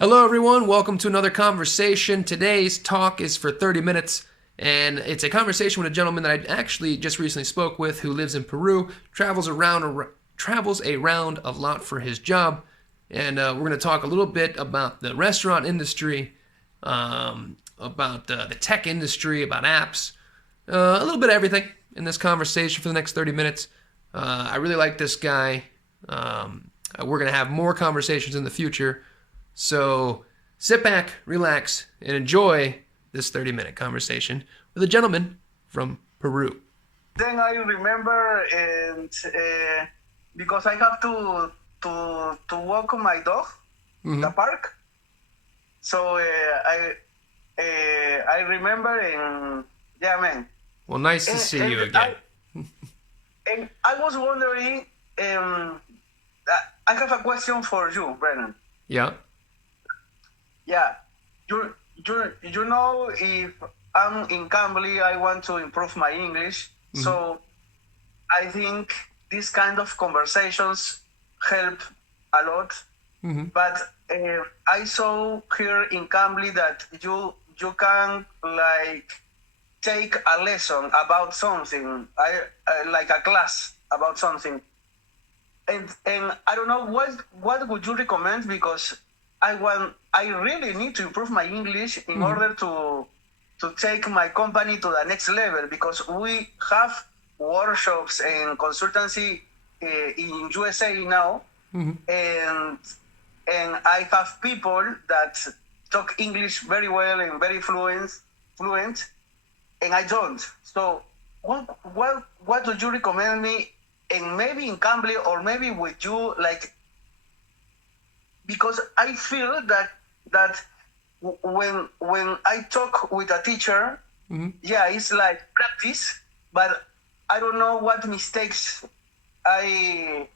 Hello, everyone. Welcome to another conversation. Today's talk is for 30 minutes, and it's a conversation with a gentleman that I actually just recently spoke with who lives in Peru, travels around a lot for his job, and we're going to talk a little bit about the restaurant industry, about the tech industry, about apps, a little bit of everything in this conversation for the next 30 minutes. I really like this guy. We're going to have more conversations in the future. So sit back, relax, and enjoy this 30-minute conversation with a gentleman from Peru. Then I remember, and because I have to walk my dog in the park, so I remember, and yeah, man. Well, nice to see you again. And I was wondering, I have a question for you, Brennan. Yeah. Yeah, you know, if I'm in Cambly, I want to improve my English. So I think these kind of conversations help a lot. But I saw here in Cambly that you can like take a lesson about something, like a class about something, and I don't know what would you recommend, because I really need to improve my English in order to take my company to the next level, because we have workshops and consultancy in USA now, and I have people that talk English very well and very fluent, and I don't. So what do you recommend me? And maybe in Cambly, or maybe with you, like, because I feel that when I talk with a teacher, yeah, it's like practice, but I don't know what mistakes I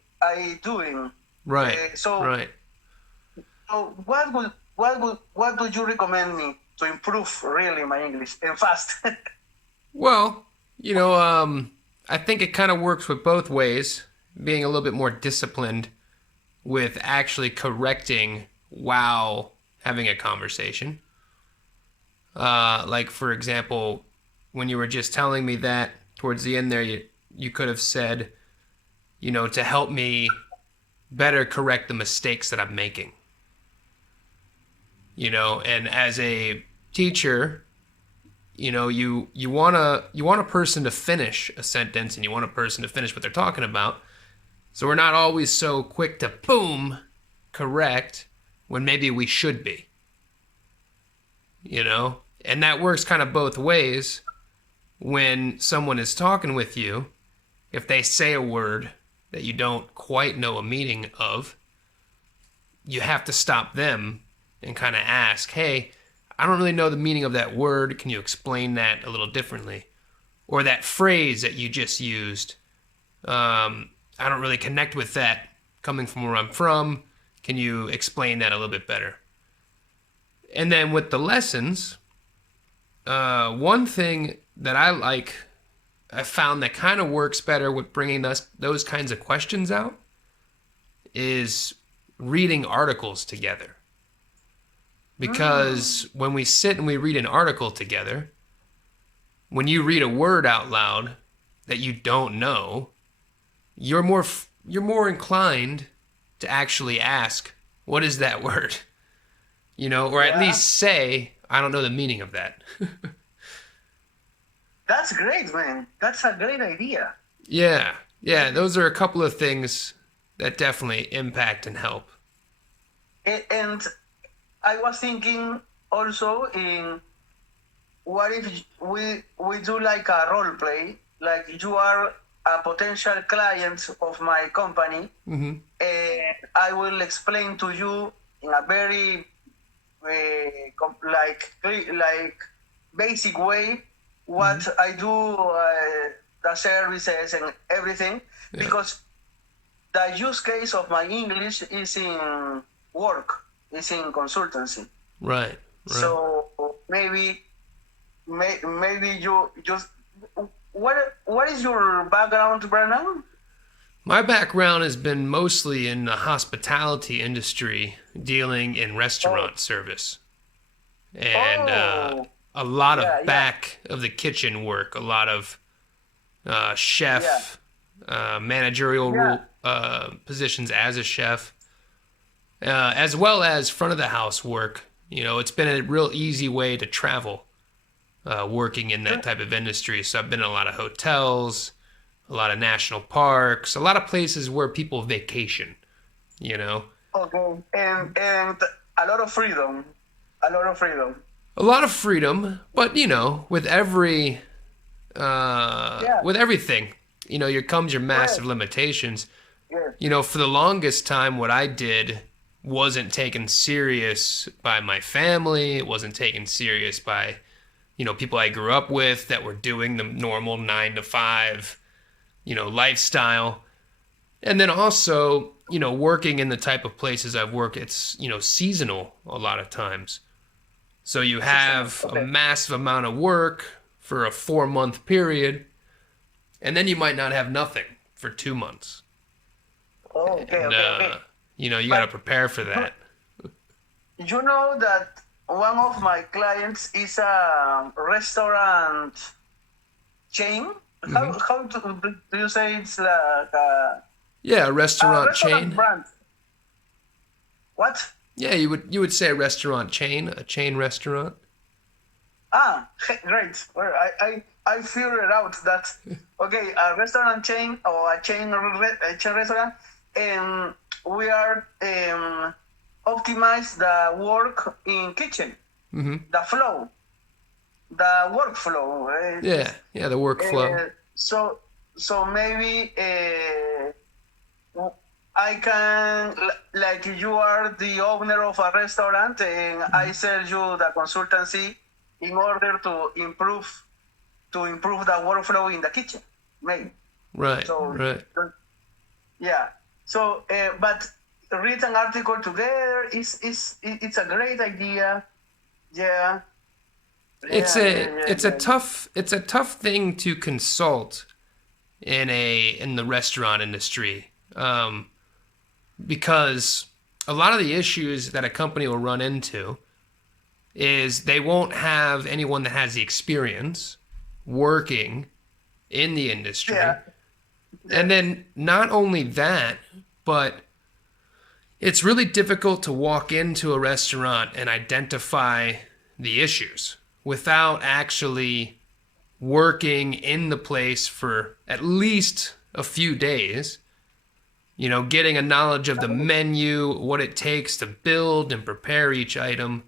doing. Right. Right. So what would you recommend me to improve really my English and fast? Well, I think it kind of works with both ways, being a little bit more disciplined with actually correcting while having a conversation. Like, for example, when you were just telling me that towards the end there, you could have said, to help me better correct the mistakes that I'm making. And as a teacher, you want a person to finish a sentence, and you want a person to finish what they're talking about. So we're not always so quick to boom, correct, when maybe we should be. And that works kind of both ways. When someone is talking with you, if they say a word that you don't quite know a meaning of, you have to stop them and kind of ask, hey, I don't really know the meaning of that word. Can you explain that a little differently? Or that phrase that you just used, I don't really connect with that coming from where I'm from. Can you explain that a little bit better? And then with the lessons, one thing that I found that kind of works better with bringing those kinds of questions out is reading articles together. Because when we sit and we read an article together, when you read a word out loud that you don't know, you're more inclined to actually ask, what is that word? Or at least say, I don't know the meaning of that. That's great, man. That's a great idea. Yeah, those are a couple of things that definitely impact and help. And I was thinking also in, what if we do like a role play, like you are a potential client of my company, and I will explain to you in a very like basic way what I do, the services and everything, because the use case of my English is in work, is in consultancy. Right. So maybe you just, what is your background, Brandon? My background has been mostly in the hospitality industry, dealing in Oh, restaurant service, and oh, a lot yeah, of yeah, back of the kitchen work, a lot of yeah, chef, managerial yeah. role positions as a chef, as well as front of the house work. You know, it's been a real easy way to travel working in that You- type of industry. So I've been in a lot of hotels, a lot of national parks, a lot of places where people vacation, you know. Okay, and a lot of freedom, a lot of freedom. A lot of freedom, but you know, Yeah, with everything, you know, here comes your yes, massive limitations. yes. You know, for the longest time, what I did wasn't taken serious by my family. It wasn't taken serious by, you know, people I grew up with that were doing the normal 9 to 5, you know, lifestyle. And then also, you know, working in the type of places I've worked, it's, you know, seasonal a lot of times. So you Seasonal. have a Okay. massive amount of work for a 4 month period, and then you might not have nothing for 2 months. Oh, okay, And, okay, okay. you know, you got to But prepare for you, that. you know that one of my clients is a restaurant chain. Hmm. Do you say it's like Yeah, a a restaurant restaurant chain. brand? What? Yeah, you would say a restaurant chain, a chain restaurant. Ah, great. Well, I figured out that okay, a restaurant chain or a chain restaurant, and we are optimize the work in kitchen, Hmm. the flow, the workflow. Yeah, yeah, the workflow. So so maybe I can like you are the owner of a restaurant and I Mhm. sell you the consultancy in order to improve the workflow in the kitchen, maybe. Right, So right. yeah. So but read an article together is it's a great idea. Yeah. It's Yeah, yeah, a yeah, it's a yeah. tough it's a tough thing to consult in the restaurant industry, because a lot of the issues that a company will run into is they won't have anyone that has the experience working in the Yeah, industry. yeah, And then not only that, but it's really difficult to walk into a restaurant and identify the issues without actually working in the place for at least a few days. You know, getting a knowledge of the menu, what it takes to build and prepare each item,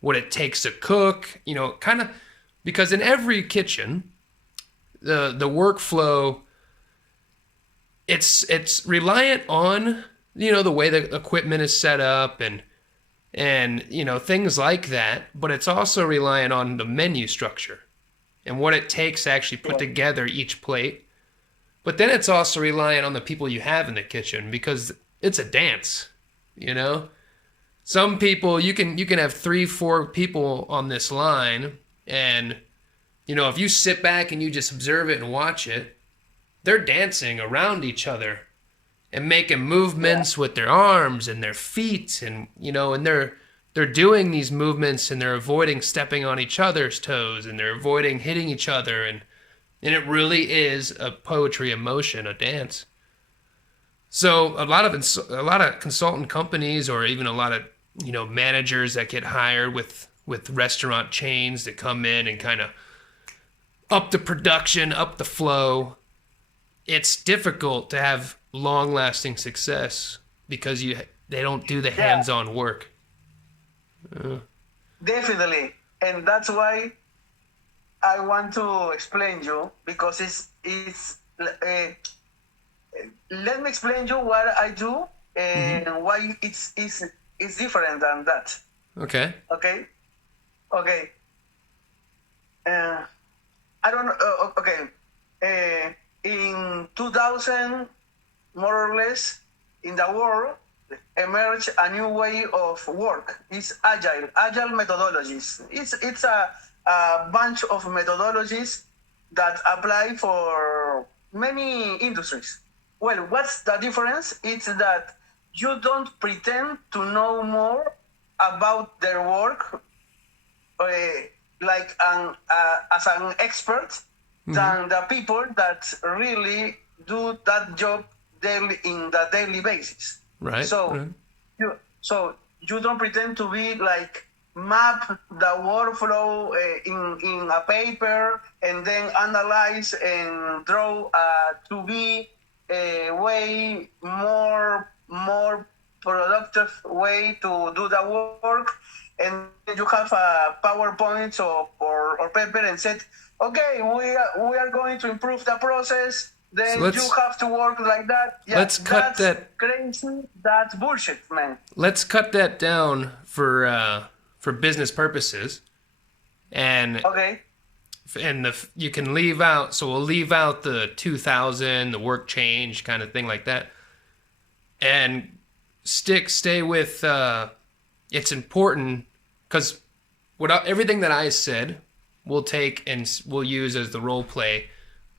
what it takes to cook, you know, kind of because in every kitchen, the workflow, it's reliant on, you know, the way the equipment is set up and you know things like that, but it's also reliant on the menu structure and what it takes to actually put yeah, together each plate. But then it's also reliant on the people you have in the kitchen because it's a dance, you know. Some people you can have 3 4 people on this line, and you know if you sit back and you just observe it and watch it, they're dancing around each other and making yeah, movements with their arms and their feet, and you know and they're doing these movements and they're avoiding stepping on each other's toes and they're avoiding hitting each other, and it really is a poetry of motion, a dance. So a lot of consultant companies or even a lot of you know managers that get hired with restaurant chains that come in and kind of up the production, up the flow. It's difficult to have long lasting success because they don't do the yeah. hands on work. Definitely, and that's why I want to explain you because it's. Let me explain you what I do Mm-hmm. and why it's different than that. Okay. Okay, okay. Uh, I don't know. Okay, in 2000, more or less, in the world emerged a new way of work. It's agile methodologies. It's a bunch of methodologies that apply for many industries. well, what's the difference? It's that you don't pretend to know more about their work, uh, like as an expert, than the people that really do that job daily in the daily basis. Right. So Right. you don't pretend to be like map the workflow in a paper and then analyze and draw to be a way more productive way to do the work, and you have a PowerPoint or paper and said, okay, we are going to improve the process, So then you have to work like that. Yeah, let's cut that's that crazy. That's bullshit, man. let's cut that down for business purposes, and Okay. you can leave out. So we'll leave out the 2000, the work change kind of thing like that, and stay with. It's important because everything that I said, we'll take and we'll use as the role play,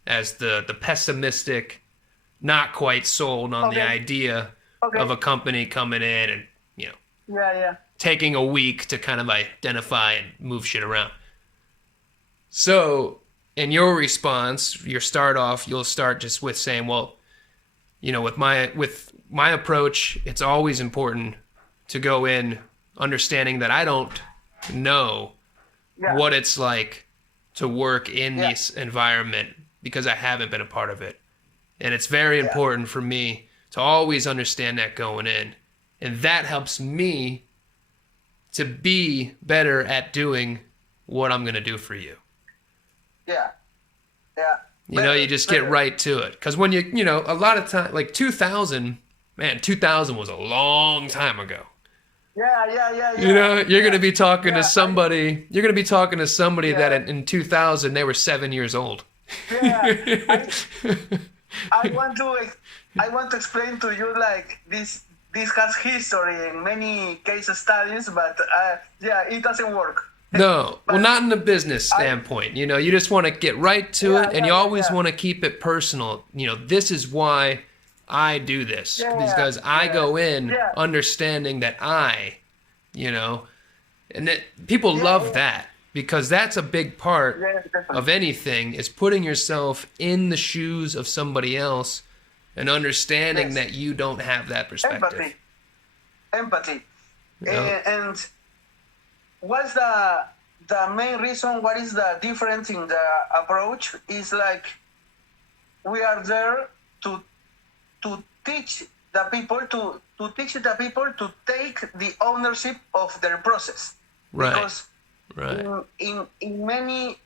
as the pessimistic, not quite sold on the Okay. idea Okay. of a company coming in and Yeah. taking a week to kind of identify and move shit around. So in your response, you'll start just with saying, well, with my approach, it's always important to go in understanding that I don't know Yeah. what it's like to work in Yeah. this environment because I haven't been a part of it. And it's very important for me to always understand that going in. And that helps me to be better at doing what I'm going to do for you. Yeah. You just get right to it. Because when a lot of time, like 2000, man, 2000 was a long time ago. Yeah. You're going to be talking to somebody, Yeah. that in 2000, they were 7 years old. Yeah. I want to explain to you like this has history in many case studies, but it doesn't work. No, well, not in the business standpoint. You just want to get right to it, and you always want to keep it personal. This is why I do this, because I go in understanding that and that people love that, because that's a big part of anything, is putting yourself in the shoes of somebody else and understanding that you don't have that perspective. Empathy. Yeah. And what's the main reason? What is the difference in the approach? Is like we are there to teach the people to take the ownership of their process. Right. Because in many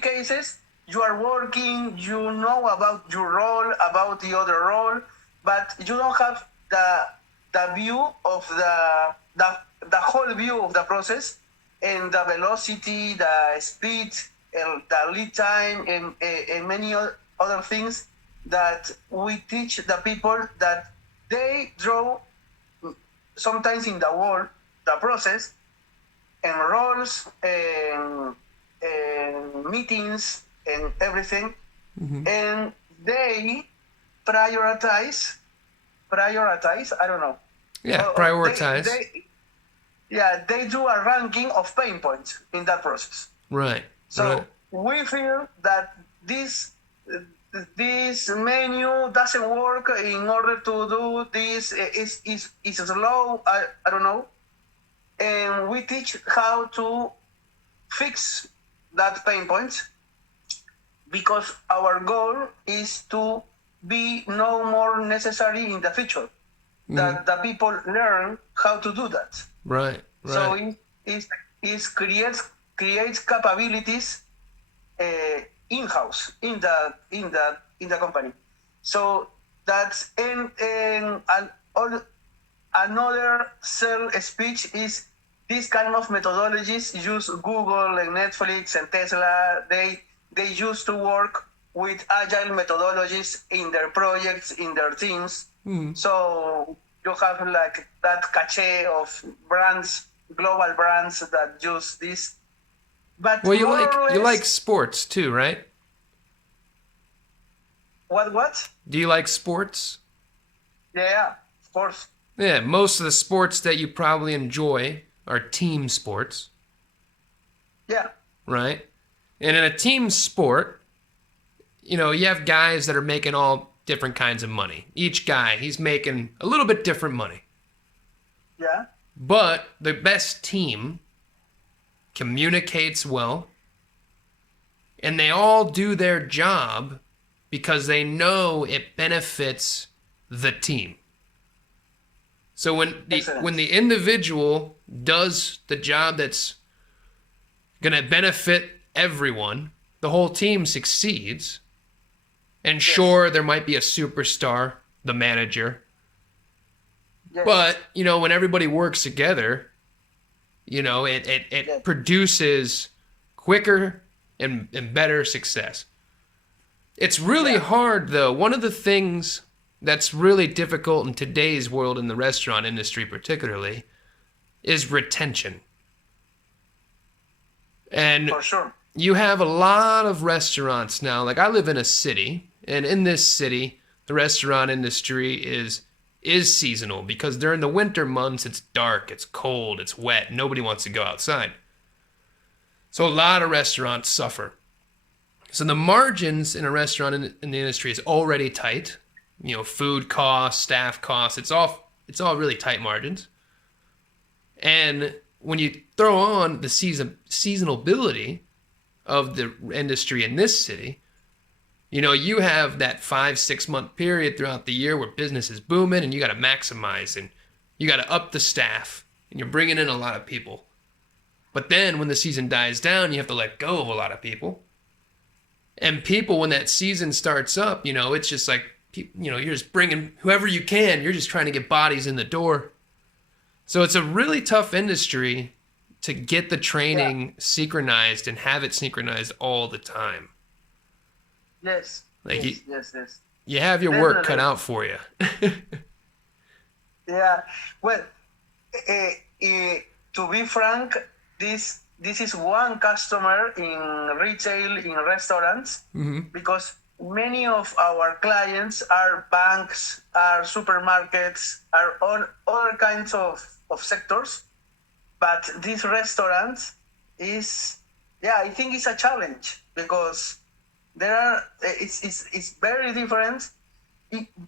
cases you are working, you know about your role, about the other role, but you don't have the view of the whole view of the process, and the velocity, the speed, and the lead time, and many other things that we teach the people, that they draw sometimes in the wall the process and roles and meetings and everything, and they prioritize. I don't know. Yeah, prioritize. They do a ranking of pain points in that process. Right. So we feel that this menu doesn't work in order to do this. Is slow. I don't know. And we teach how to fix that pain point, because our goal is to be no more necessary in the future. That the people learn how to do that. Right. So it creates capabilities in-house in the company. So that's another sell speech is this kind of methodologies use Google and Netflix and Tesla. They used to work with Agile methodologies in their projects, in their teams. So you have like that cachet of brands, global brands that use this. But well, you like sports too, right? What? Do you like sports? Yeah, of course. Yeah, most of the sports that you probably enjoy are team sports, Yeah. right? And in a team sport, you have guys that are making all different kinds of money. Each guy, he's making a little bit different money. Yeah. But the best team communicates well, and they all do their job because they know it benefits the team. So when the individual does the job that's going to benefit everyone, the whole team succeeds. And sure, there might be a superstar, the manager. Yes. But, when everybody works together, it produces quicker and better success. It's really hard, though. One of the things that's really difficult in today's world, in the restaurant industry particularly, is retention. And for sure, you have a lot of restaurants now. Like, I live in a city, and in this city, the restaurant industry is seasonal, because during the winter months, it's dark, it's cold, it's wet. Nobody wants to go outside. So a lot of restaurants suffer. So the margins in a restaurant in the industry is already tight. Food costs, staff costs, it's all really tight margins. And when you throw on the seasonality of the industry in this city, you have that 5-6 month period throughout the year where business is booming, and you got to maximize, and you got to up the staff, and you're bringing in a lot of people. But then when the season dies down, you have to let go of a lot of people. And people, when that season starts up, it's just like, you're just bringing whoever you can. You're just trying to get bodies in the door. So it's a really tough industry to get the training synchronized and have it synchronized all the time. Yes. Like yes. You have your Definitely. work cut out for you. Yeah. Well, to be frank, this is one customer in retail, in restaurants, because many of our clients are banks, are supermarkets, are all other kinds of sectors. But this restaurant is, I think it's a challenge, because it's very different.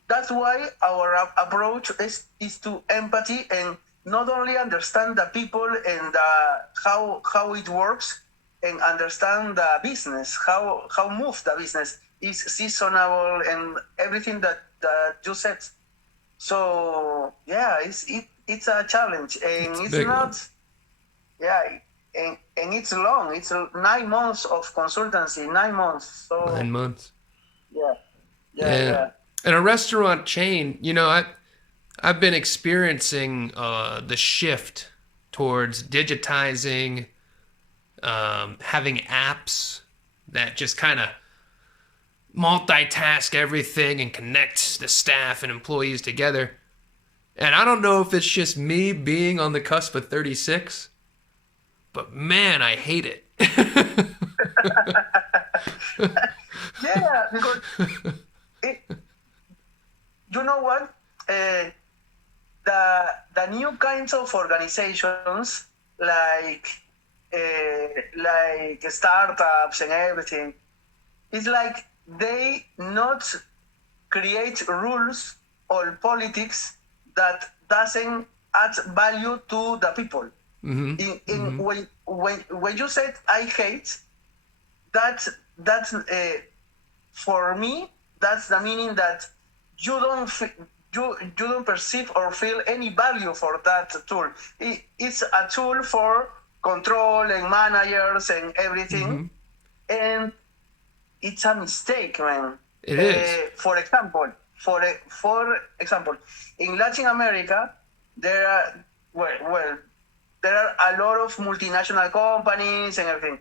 That's why our approach is to empathy, and not only understand the people and how it works, and understand the business, how move the business is seasonable, and everything that you said. So it's a challenge, and it's not. And it's long. It's 9 months of consultancy. 9 months. So 9 months. Yeah. And a restaurant chain, I've been experiencing the shift towards digitizing, having apps that just kind of multitask everything and connect the staff and employees together. And I don't know if it's just me being on the cusp of 36, but man, I hate it. Because you know what? The new kinds of organizations, like startups and everything, it's like they not create rules or politics that doesn't add value to the people. When you said I hate, that's for me, that's the meaning that you don't perceive or feel any value for that tool. It's a tool for control and managers and everything, and it's a mistake, man. It is. For example, in Latin America, there are there are a lot of multinational companies and everything.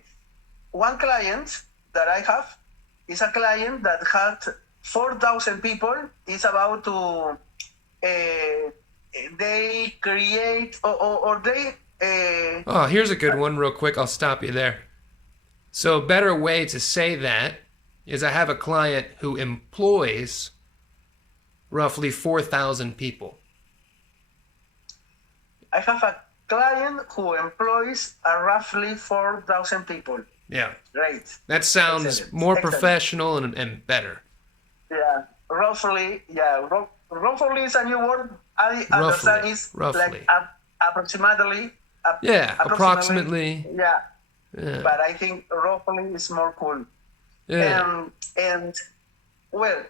One client that I have is a client that had 4,000 people. Is about to they create or they. Here's a good one real quick. I'll stop you there. So a better way to say that is I have a client who employs roughly 4,000 people. I have a client who employs roughly 4,000 people. Yeah. Great. That sounds Excellent. more Excellent. professional and better. Yeah, roughly. Yeah, roughly is a new word. I Roughly, understand it's roughly. like approximately. Yeah, approximately. Yeah, Yeah. but I think roughly is more cool. Yeah. And well,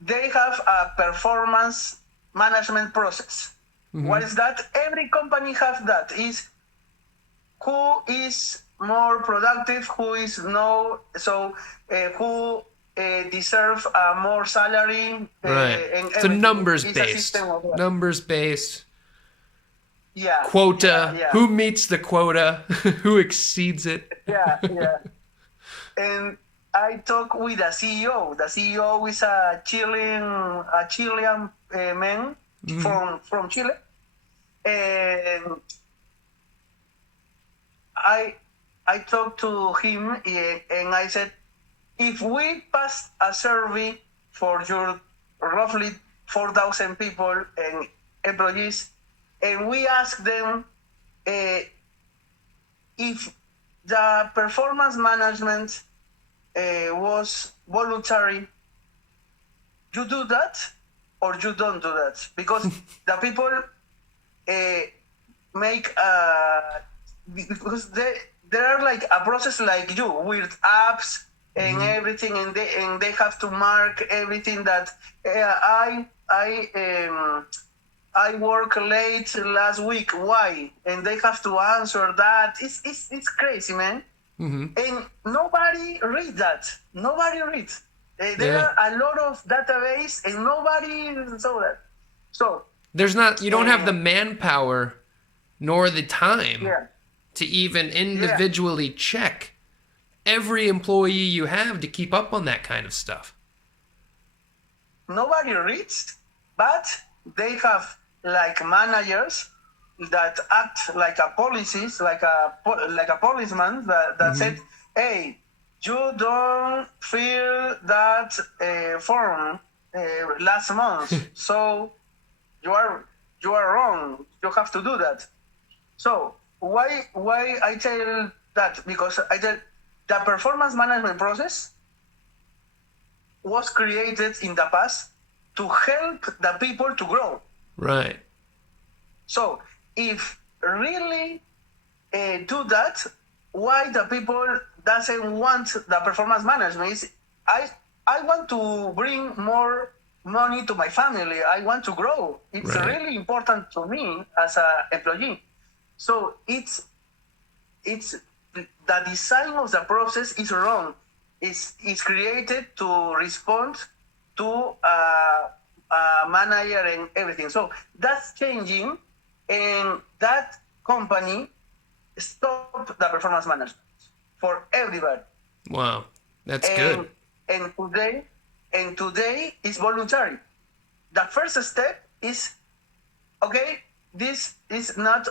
they have a performance management process. What is that? Every company has that. Is who is more productive, who is no, so who deserve more salary. Right. And It's a everything. numbers It's a based. system of that. Numbers based. Yeah. Quota. Yeah. Who meets the quota? Who exceeds it? Yeah. And I talked with the CEO. The CEO is a Chilean man from Chile, and I talked to him and I said, if we pass a survey for your roughly 4,000 people and employees, and we ask them if the performance management was voluntary, you do that or you don't do that? Because the people make because there are like a process like you with apps and everything, and they have to mark everything that I work late last week. Why? And they have to answer that. It's crazy, man. And nobody read that. Nobody reads. There are a lot of database and nobody saw that. So there's not. You don't have the manpower nor the time yeah. to even individually check every employee you have to keep up on that kind of stuff. Nobody reads, but they have like managers that act like a policies, like a policeman that said, hey, you don't fill that form last month, so you are wrong. You have to do that. So why I tell that? Because I tell the performance management process was created in the past to help the people to grow. Right. So if really do that, why the people doesn't want the performance management? Is I want to bring more money to my family. I want to grow. It's really important to me as an employee. So it's the design of the process is wrong. It's created to respond to a manager and everything. So that's changing, and that company stopped the performance management for everybody. Wow, that's good. And today is voluntary. The first step is, okay, this is not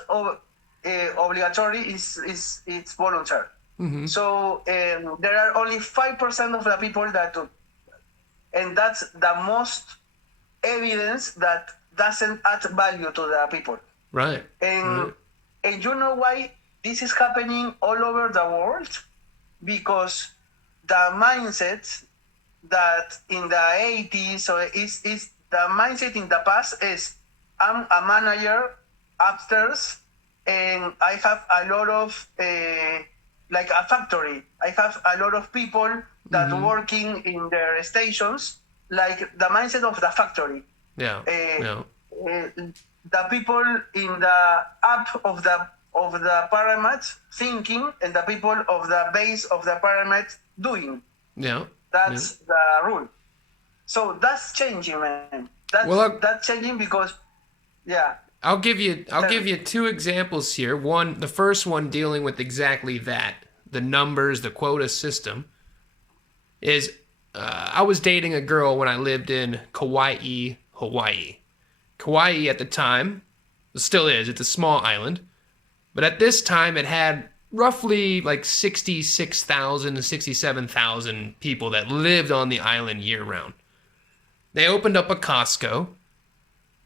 obligatory, it's voluntary. So there are only 5% of the people that do, and that's the most evidence that doesn't add value to the people. Right. And you know why this is happening all over the world? Because the mindset that in the 80s, so is the mindset in the past is, I'm a manager upstairs and I have a lot of like a factory. I have a lot of people that working in their stations, like the mindset of the factory. The people in the up of the pyramid thinking, and the people of the base of the pyramid doing. That's the rule. So that's changing, man. That's changing because, I'll give you two examples here. The first one dealing with exactly that, the numbers, the quota system, is I was dating a girl when I lived in Kauai, Hawaii. Kauai at the time, still is, it's a small island, but at this time it had roughly like 66,000 to 67,000 people that lived on the island year round. They opened up a Costco.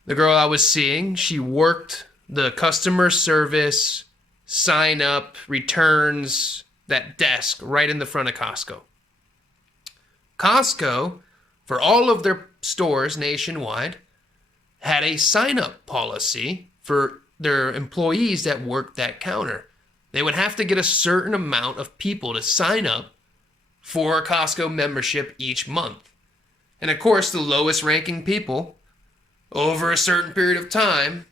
The girl I was seeing, she worked the customer service, sign up, returns, that desk right in the front of Costco. Costco, for all of their stores nationwide, had a sign-up policy for their employees that worked that counter. They would have to get a certain amount of people to sign up for a Costco membership each month. And of course, the lowest ranking people, over a certain period of time,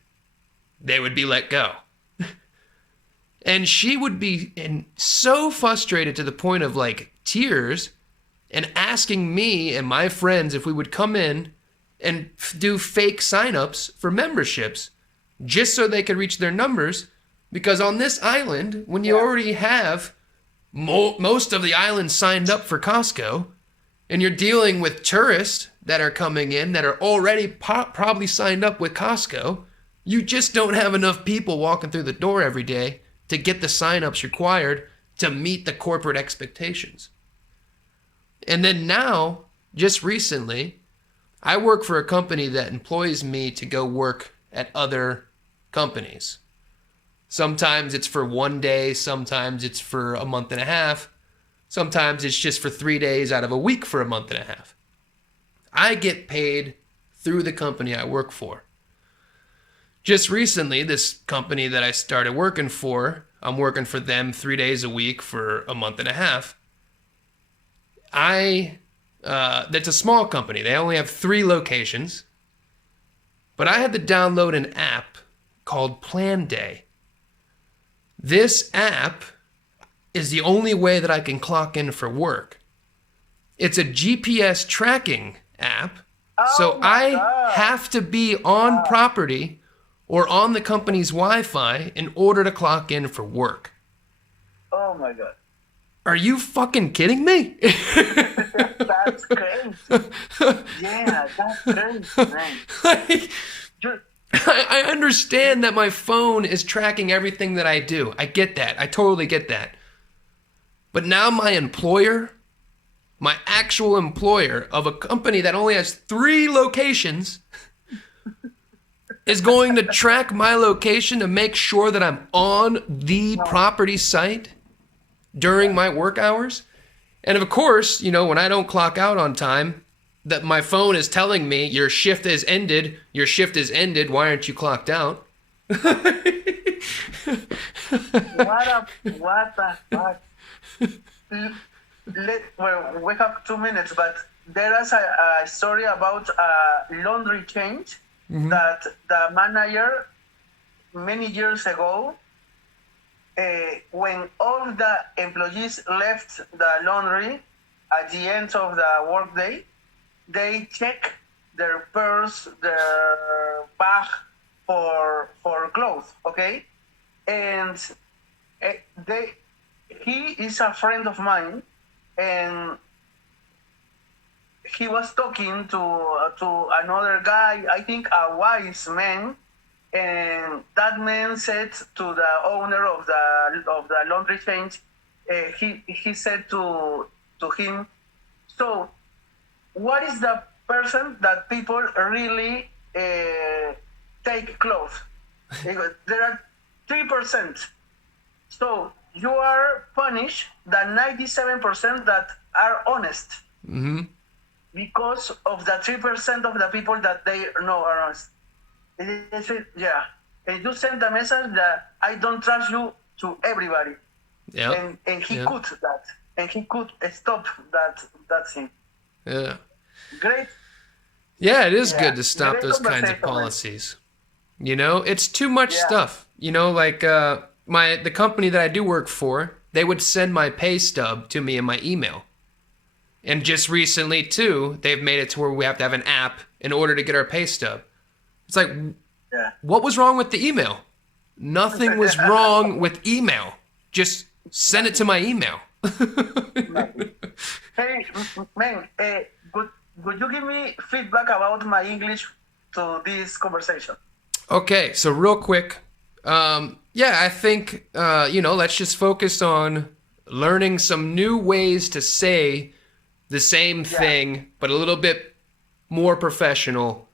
they would be let go. And she would be so frustrated to the point of like tears and asking me and my friends if we would come in and do fake signups for memberships just so they could reach their numbers. Because on this island, when you already have most of the island signed up for Costco, and you're dealing with tourists that are coming in that are already probably signed up with Costco, you just don't have enough people walking through the door every day to get the signups required to meet the corporate expectations. And then now, just recently, I work for a company that employs me to go work at other companies. Sometimes it's for 1 day, sometimes it's for a month and a half, sometimes it's just for 3 days out of a week for a month and a half. I get paid through the company I work for. Just recently, this company that I started working for, I'm working for them 3 days a week for a month and a half. That's a small company. They only have 3 locations. But I had to download an app called Plan Day. This app is the only way that I can clock in for work. It's a GPS tracking app. So I have to be on property or on the company's Wi-Fi in order to clock in for work. Oh my God. Are you fucking kidding me? That's crazy. Yeah, that's crazy, man. Like, I understand that my phone is tracking everything that I do. I get that. I totally get that. But now my employer, my actual employer of a company that only has 3 locations, is going to track my location to make sure that I'm on the property site during my work hours. And of course, you know, when I don't clock out on time, that my phone is telling me your shift is ended, why aren't you clocked out? What the fuck? Well, we have 2 minutes, but there is a story about a laundry change that the manager many years ago, when all the employees left the laundry at the end of the workday, they check their purse, their bag for clothes, okay? And he is a friend of mine, and he was talking to another guy, I think a wise man, and that man said to the owner of the laundry change, he said to him, so what is the person that people really take clothes? There are 3%. So you are punished the 97% that are honest. Mm-hmm. Because of the 3% of the people that they know are honest. They say, yeah. And you send the message that I don't trust you to everybody. Yeah. And he could that. And he could stop that thing. Yeah. Great. Yeah, it is good to stop those kinds of policies. You know, it's too much stuff. You know, like the company that I do work for, they would send my pay stub to me in my email. And just recently, too, they've made it to where we have to have an app in order to get our pay stub. It's like, what was wrong with the email? Nothing was wrong with email. Just send it to my email. Hey, man, would you give me feedback about my English to this conversation? Okay, so real quick, Yeah, I think, let's just focus on learning some new ways to say the same Yeah, thing, but a little bit more professional.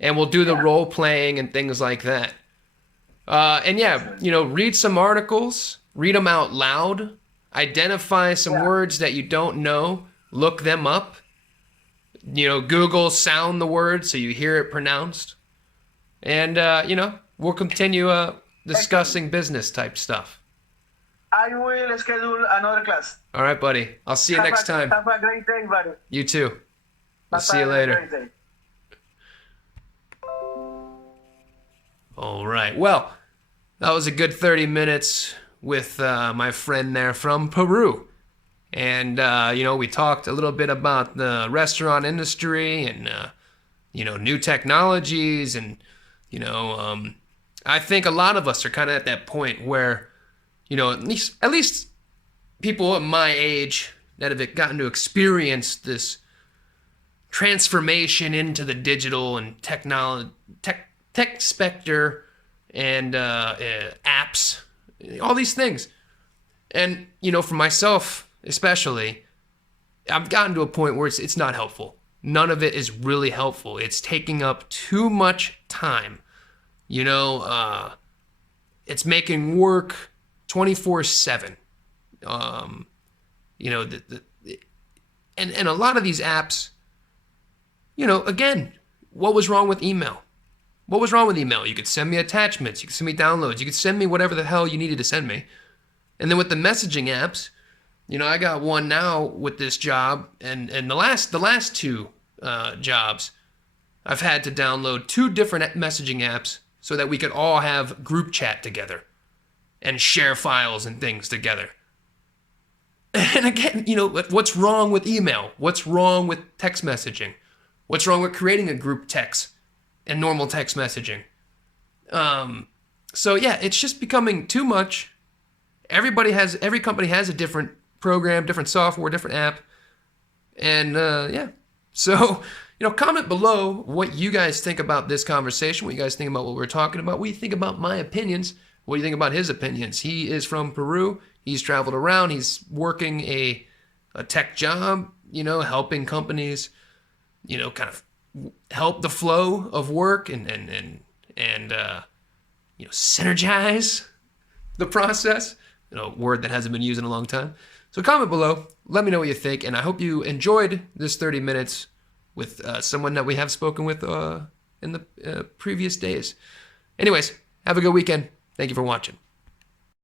And we'll do the yeah, role playing and things like that. And yeah, sure. read some articles, read them out loud, identify some Yeah, words that you don't know, look them up. Google sound the word so you hear it pronounced. And, we'll continue excellent. discussing business type stuff. I will schedule another class. All right, buddy. I'll see you next time. Have a great day, buddy. You too. We'll Have see you a later. great day. All right. Well, that was a good 30 minutes with my friend there from Peru. And, we talked a little bit about the restaurant industry and, new technologies. And, I think a lot of us are kind of at that point where, at least people at my age that have gotten to experience this transformation into the digital and tech specter and apps, all these things. And for myself especially, I've gotten to a point where it's not helpful. None of it is really helpful. It's taking up too much time. It's making work 24/7. And a lot of these apps, again, what was wrong with email? What was wrong with email? You could send me attachments, you could send me downloads, you could send me whatever the hell you needed to send me. And then with the messaging apps, I got one now with this job, and the last two jobs, I've had to download two different messaging apps so that we could all have group chat together and share files and things together. And again, what's wrong with email? What's wrong with text messaging? What's wrong with creating a group text and normal text messaging? So yeah, it's just becoming too much. Every company has a different program, different software, different app. And yeah. So, comment below what you guys think about this conversation, what you guys think about what we're talking about, what you think about my opinions, what do you think about his opinions. He is from Peru. He's traveled around. He's working a tech job, helping companies, kind of help the flow of work and synergize the process. A word that hasn't been used in a long time. So comment below. Let me know what you think, and I hope you enjoyed this 30 minutes with someone that we have spoken with in the previous days. Anyways, have a good weekend. Thank you for watching.